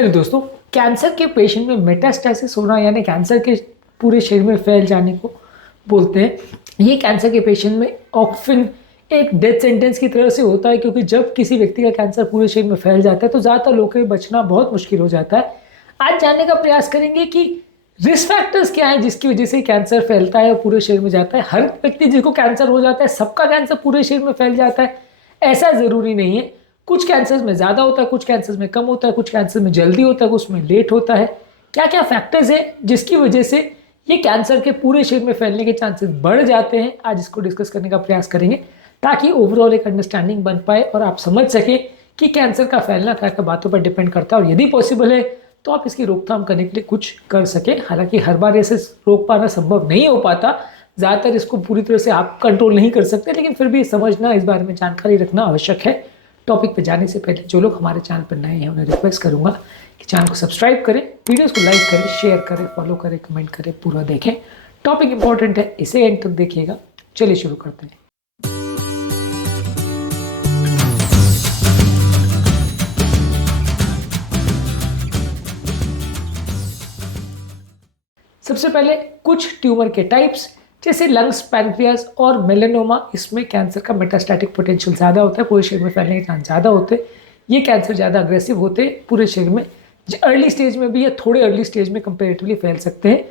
Hello दोस्तों, cancer के patient में मेटास्टेसिस होना यानी कैंसर के पूरे शरीर में फैल जाने को बोलते हैं। ये कैंसर के पेशेंट में ऑफ्टन एक डेथ सेंटेंस की तरह से होता है, क्योंकि जब किसी व्यक्ति का कैंसर पूरे शरीर में फैल जाता है तो ज़्यादातर लोगों के बचना बहुत मुश्किल हो जाता है। आज जानने का प्रयास करेंगे कि रिस्क फैक्टर्स क्या है जिसकी वजह से कैंसर फैलता है और पूरे शरीर में जाता है। हर व्यक्ति जिसको कैंसर हो जाता है सबका कैंसर पूरे शरीर में फैल जाता है, ऐसा ज़रूरी नहीं है। कुछ कैंसर्स में ज़्यादा होता है, कुछ कैंसर्स में कम होता है, कुछ कैंसर में जल्दी होता है, कुछ में लेट होता है। क्या क्या फैक्टर्स है जिसकी वजह से ये कैंसर के पूरे शरीर में फैलने के चांसेस बढ़ जाते हैं, आज इसको डिस्कस करने का प्रयास करेंगे ताकि ओवरऑल एक अंडरस्टैंडिंग बन पाए और आप समझ सकें कि कैंसर का फैलना क्या क्या बातों पर डिपेंड करता है और यदि पॉसिबल है तो आप इसकी रोकथाम करने के लिए कुछ कर सकें। हालांकि हर बार ऐसे रोक पाना संभव नहीं हो पाता, ज़्यादातर इसको पूरी तरह से आप कंट्रोल नहीं कर सकते, लेकिन फिर भी समझना, इस बारे में जानकारी रखना आवश्यक है। टॉपिक पे जाने से पहले जो लोग हमारे चैनल पर नए हैं उन्हें रिक्वेस्ट करूंगा कि चैनल को सब्सक्राइब करें, वीडियोस को लाइक करें, शेयर करें, फॉलो करें, कमेंट करें, पूरा देखें। टॉपिक इंपॉर्टेंट है, इसे एंड तक देखिएगा। चलिए शुरू करते हैं। सबसे पहले कुछ ट्यूमर के टाइप्स जैसे लंग्स, पैनक्रियाज और मेलेनोमा, इसमें कैंसर का मेटास्टैटिक पोटेंशियल ज़्यादा होता है, पूरे शरीर में फैलने के चांस ज़्यादा होते हैं। ये कैंसर ज़्यादा अग्रेसिव होते हैं, पूरे शरीर में अर्ली स्टेज में भी या थोड़े अर्ली स्टेज में कंपेरेटिवली फैल सकते हैं।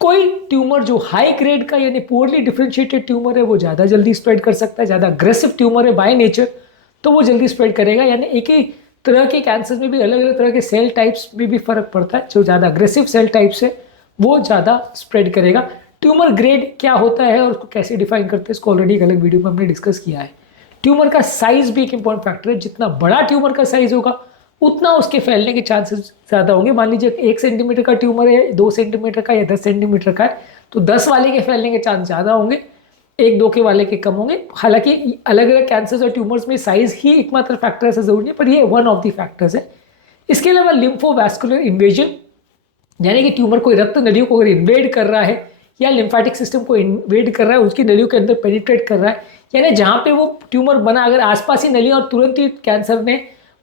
कोई ट्यूमर जो हाई ग्रेड का यानी पुअरली डिफ्रेंशिएटेड ट्यूमर है वो ज़्यादा जल्दी स्प्रेड कर सकता है। ज़्यादा अग्रेसिव ट्यूमर है बाय नेचर तो वो जल्दी स्प्रेड करेगा, यानी एक ही तरह के कैंसर में भी अलग अलग तरह के सेल टाइप्स में भी फर्क पड़ता है। जो ज़्यादा अग्रेसिव सेल टाइप्स है वो ज़्यादा स्प्रेड करेगा। ट्यूमर ग्रेड क्या होता है और उसको कैसे डिफाइन करते हैं, इसको ऑलरेडी एक अलग वीडियो में हमने डिस्कस किया है। ट्यूमर का साइज भी एक इंपॉर्टेंट फैक्टर है। जितना बड़ा ट्यूमर का साइज होगा उतना उसके फैलने के चांसेस ज़्यादा होंगे। मान लीजिए 1 सेंटीमीटर का ट्यूमर है, 2 सेंटीमीटर का या 10 सेंटीमीटर का है, तो 10 वाले के फैलने के चांस ज़्यादा होंगे, 1-2 के वाले के कम होंगे। हालांकि अलग अलग कैंसर्स और ट्यूमर्स में साइज ही एकमात्र फैक्टर ऐसा जरूरी नहीं, पर ये वन ऑफ द फैक्टर्स है। इसके अलावा लिम्फोवैस्कुलर इन्वेजन, यानी कि ट्यूमर कोई रक्त नलियों को अगर इन्वेड कर रहा है या लिम्फेटिक सिस्टम को इन्वेड कर रहा है, उसकी नलियों के अंदर पेनिट्रेट कर रहा है, यानी जहाँ पे वो ट्यूमर बना अगर आसपास ही नलियाँ और तुरंत ही कैंसर ने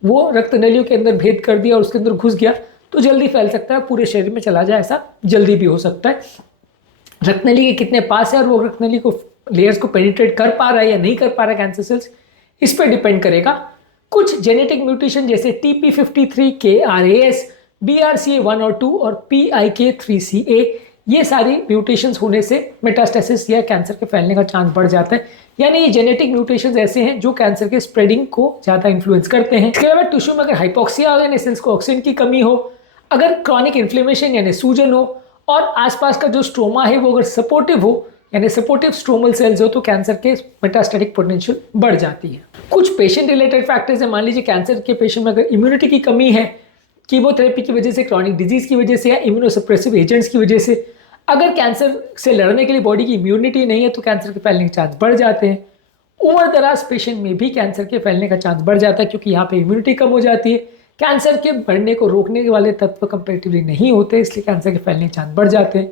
वो रक्त नलियों के अंदर भेद कर दिया और उसके अंदर घुस गया तो जल्दी फैल सकता है, पूरे शरीर में चला जाए, ऐसा जल्दी भी हो सकता है। रक्त नली के कितने पास है और वो रक्त नली को लेयर्स को पेनिट्रेट कर पा रहा है या नहीं कर पा रहा है कैंसर सेल्स, इस पर डिपेंड करेगा। कुछ जेनेटिक म्यूटेशन जैसे TP53, KRAS, BRCA1 और 2 और PIK3CA, ये सारी म्यूटेशंस होने से मेटास्टेसिस या कैंसर के फैलने का चांस बढ़ जाता है। यानी ये जेनेटिक म्यूटेशंस ऐसे हैं जो कैंसर के स्प्रेडिंग को ज़्यादा इन्फ्लुएंस करते हैं। इसके अलावा टिश्यू में अगर हाइपोक्सिया हो यानी सेल्स को ऑक्सीजन की कमी हो, अगर क्रॉनिक इन्फ्लेमेशन यानी सूजन हो और आसपास का जो स्ट्रोमा है वो अगर सपोर्टिव हो यानी सपोर्टिव स्ट्रोमल सेल्स हो, तो कैंसर के मेटास्टैटिक पोटेंशियल बढ़ जाती है। कुछ पेशेंट रिलेटेड फैक्टर्स है। मान लीजिए कैंसर के पेशेंट में अगर इम्यूनिटी की कमी है, कीमोथेरेपी की वजह से, क्रॉनिक डिजीज की वजह से या इम्यूनोसप्रेसिव एजेंट्स की वजह से, अगर कैंसर से लड़ने के लिए बॉडी की इम्यूनिटी नहीं है तो कैंसर के फैलने के चांस बढ़ जाते हैं। उम्र दराज पेशेंट में भी कैंसर के फैलने का चांस बढ़ जाता है, क्योंकि यहाँ पे इम्यूनिटी कम हो जाती है। कैंसर के बढ़ने को रोकने वाले तत्व कंपेरेटिवली नहीं होते, इसलिए कैंसर के फैलने के चांस बढ़ जाते हैं।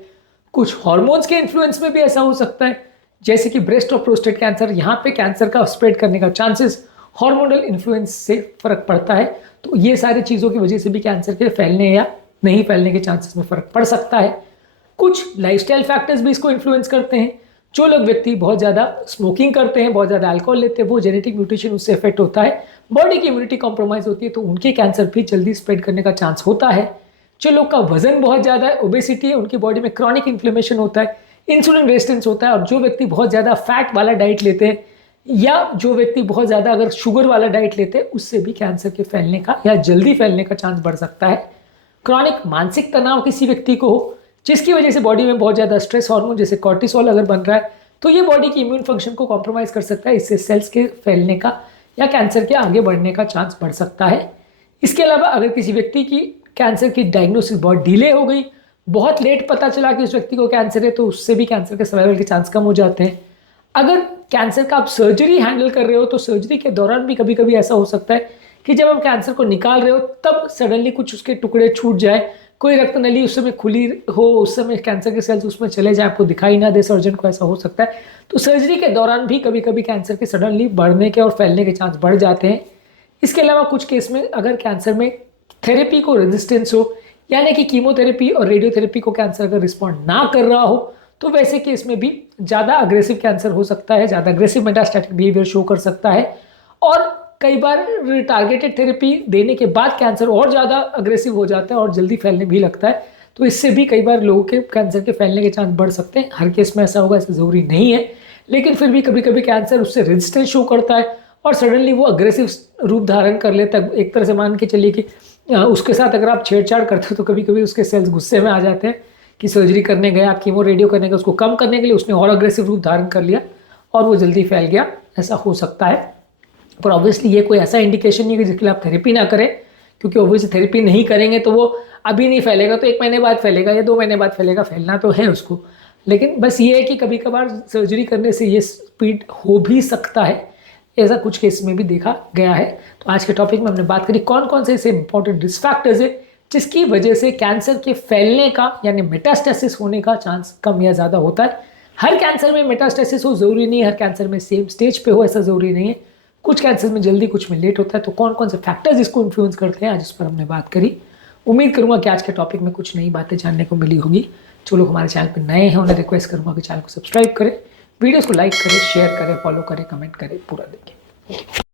कुछ हॉर्मोन्स के इन्फ्लुएंस में भी ऐसा हो सकता है, जैसे कि ब्रेस्ट और प्रोस्टेट कैंसर, यहाँ पे कैंसर का स्प्रेड करने का चांसेस हार्मोनल इन्फ्लुएंस से फर्क पड़ता है। तो ये सारी चीज़ों की वजह से भी कैंसर के फैलने या नहीं फैलने के चांसेस में फर्क पड़ सकता है। कुछ लाइफस्टाइल फैक्टर्स भी इसको इन्फ्लुएंस करते हैं। जो लोग व्यक्ति बहुत ज़्यादा स्मोकिंग करते हैं, बहुत ज़्यादा अल्कोहल लेते हैं, वो जेनेटिक म्यूटेशन उससे इफेक्ट होता है, बॉडी की इम्यूनिटी कॉम्प्रोमाइज होती है, तो उनके कैंसर भी जल्दी स्प्रेड करने का चांस होता है। जो लोग का वजन बहुत ज़्यादा है, ओबेसिटी है, उनकी बॉडी में क्रॉनिक इन्फ्लेमेशन होता है, इंसुलिन रेजिस्टेंस होता है। और जो व्यक्ति बहुत ज़्यादा फैट वाला डाइट लेते हैं या जो व्यक्ति बहुत ज़्यादा अगर शुगर वाला डाइट लेते हैं, उससे भी कैंसर के फैलने का या जल्दी फैलने का चांस बढ़ सकता है। क्रॉनिक मानसिक तनाव किसी व्यक्ति को हो, जिसकी वजह से बॉडी में बहुत ज़्यादा स्ट्रेस हार्मोन जैसे कॉर्टिसोल अगर बन रहा है, तो ये बॉडी की इम्यून फंक्शन को कॉम्प्रोमाइज़ कर सकता है। इससे सेल्स के फैलने का या कैंसर के आगे बढ़ने का चांस बढ़ सकता है। इसके अलावा अगर किसी व्यक्ति की कैंसर की डायग्नोसिस बहुत डिले हो गई, बहुत लेट पता चला कि उस व्यक्ति को कैंसर है, तो उससे भी कैंसर के सर्वाइवल के चांस कम हो जाते हैं। अगर कैंसर का आप सर्जरी हैंडल कर रहे हो तो सर्जरी के दौरान भी कभी कभी ऐसा हो सकता है कि जब हम कैंसर को निकाल रहे हो तब सडनली कुछ उसके टुकड़े छूट जाए, कोई रक्त नली उस समय खुली हो, उस समय कैंसर के सेल्स उसमें चले जाए, आपको दिखाई ना दे सर्जन को, ऐसा हो सकता है। तो सर्जरी के दौरान भी कभी कभी कैंसर के सडनली बढ़ने के और फैलने के चांस बढ़ जाते हैं। इसके अलावा कुछ केस में अगर कैंसर में थेरेपी को रेजिस्टेंस हो, यानी कि कीमोथेरेपी और रेडियोथेरेपी को कैंसर अगर रिस्पॉन्ड ना कर रहा हो तो वैसे केस में भी ज़्यादा अग्रेसिव कैंसर हो सकता है, ज़्यादा अग्रेसिव मेटास्टैटिक बिहेवियर शो कर सकता है। और कई बार टारगेटेड थेरेपी देने के बाद कैंसर और ज़्यादा अग्रेसिव हो जाता है और जल्दी फैलने भी लगता है, तो इससे भी कई बार लोगों के कैंसर के फैलने के चांस बढ़ सकते हैं। हर केस में ऐसा होगा ऐसा ज़रूरी नहीं है, लेकिन फिर भी कभी कभी कैंसर उससे रेजिस्टेंस शो करता है और सडनली वो अग्रेसिव रूप धारण कर लेता है। एक तरह से मान के चलिए कि उसके साथ अगर आप छेड़छाड़ करते हो तो कभी कभी उसके सेल्स गुस्से में आ जाते हैं कि सर्जरी करने गए, आप कीमो रेडियो करने गए, उसको कम करने के लिए उसने और अग्रेसिव रूप धारण कर लिया और वो जल्दी फैल गया, ऐसा हो सकता है। पर ऑब्वियसली ये कोई ऐसा इंडिकेशन नहीं है कि जिसके लिए आप थेरेपी ना करें, क्योंकि ऑब्वियसली थेरेपी नहीं करेंगे तो वो अभी नहीं फैलेगा तो 1 महीने बाद फैलेगा या 2 महीने बाद फैलेगा, फैलना तो है उसको। लेकिन बस ये है कि कभी कभार सर्जरी करने से ये स्पीड हो भी सकता है, ऐसा कुछ केस में भी देखा गया है। तो आज के टॉपिक में हमने बात करी कौन कौन से ऐसे इंपॉर्टेंट रिस्क फैक्टर्स है जिसकी वजह से कैंसर के फैलने का यानी मेटास्टेसिस होने का चांस कम या ज़्यादा होता है। हर कैंसर में मेटास्टेसिस हो ज़रूरी नहीं है, हर कैंसर में सेम स्टेज पे हो ऐसा ज़रूरी नहीं है, कुछ कैंसर में जल्दी कुछ में लेट होता है। तो कौन कौन से फैक्टर्स इसको इन्फ्लुएंस करते हैं आज उस पर हमने बात करी। उम्मीद करूंगा कि आज के टॉपिक में कुछ नई बातें जानने को मिली होगी। जो लोग हमारे चैनल पर नए हैं उन्हें रिक्वेस्ट करूंगा कि चैनल को सब्सक्राइब करें, वीडियोज़ को लाइक करें, शेयर करें, फॉलो करें, कमेंट करें, पूरा देखें।